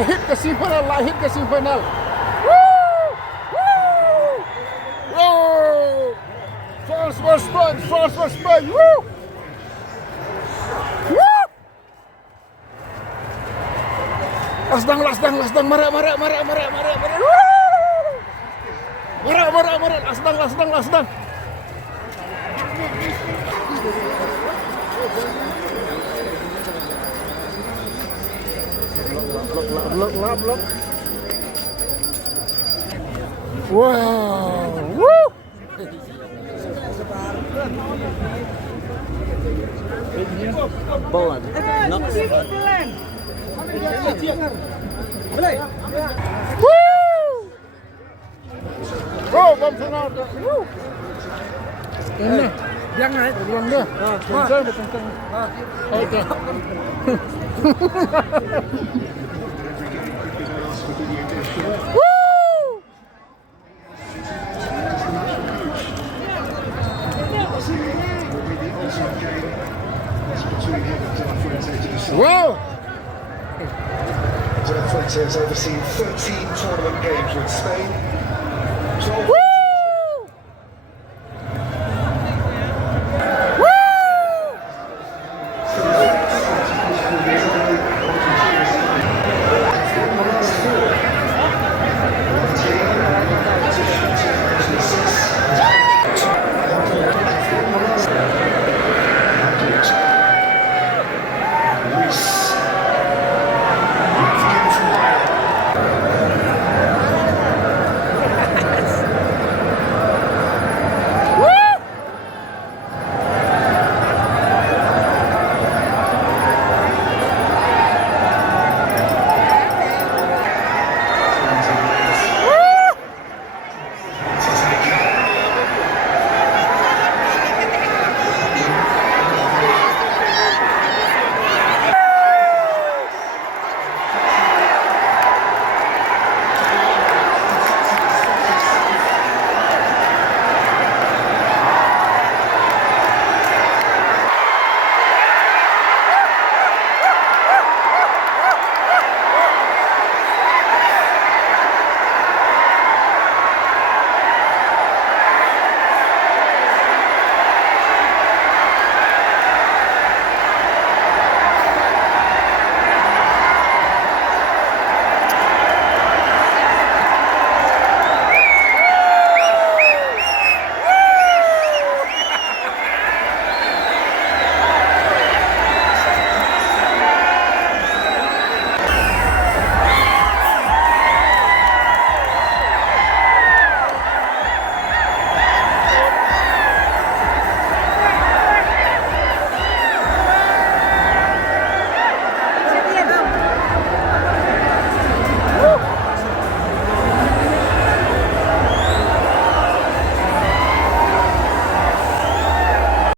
Lahir ke semifinal, lahir ke semifinal. Woo! Woo! Woo! France first Spain. Woo! Woo! Lasdang, marah. Woo! Marah, lasdang. Blok. Wow. Woo. Bawa. Woo. Oh, bom final. Woo. Ini. Jangan ulang dah. Kencang. Okey. Wow! Jeff Fuentes has overseen 13 tournament games with Spain. Woo!